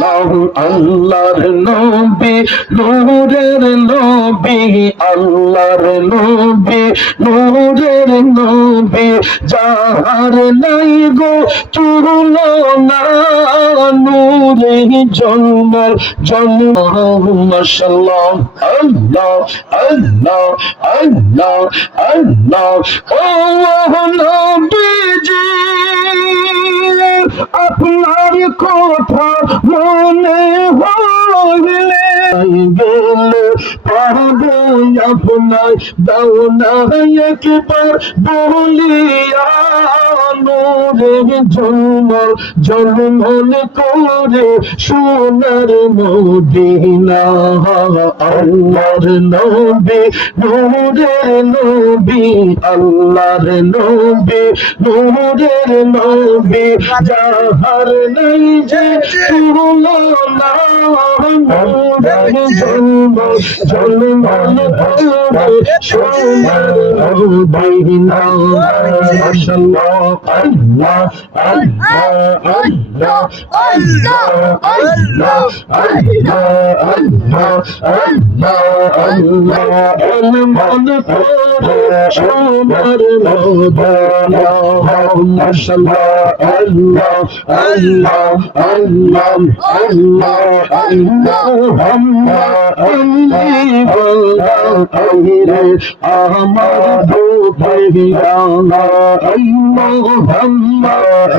আল্লাহ আল্লাহর নবী নূরের নবী আল্লাহর নবী নূরের নবী যাহার নাই গো তুলনা নূরে জন্মের জন্ম মাশাআল্লাহ আল্লাহ আল্লাহ আল্লাহ আল্লাহ ও নবীজি আপনার কথা মনে হইলে গেলে পাবো আপনার দাও না একবার বলিয়া নূরে জন্মল জন্মল করে সোনার মদিনা আল্লাহর নবী নূরের নবী আল্লাহর নবী নূরের নবী যাহার নাই যে তুলনা নূরে জন্মল জন্মল করে সোনার মদিনা মাশাআল্লাহ আল্লাহ আল্লাহ আল্লাহ আল্লাহ আল্লাহ আল্লাহ আল্লাহ আল্লাহ মন করে সোনার মদিনা মাশাআল্লাহ আল্লাহ আল্লাহ আল্লাহ আল্লাহ আল্লাহ আমার দুঃখে রাঙা মোহাম্মদ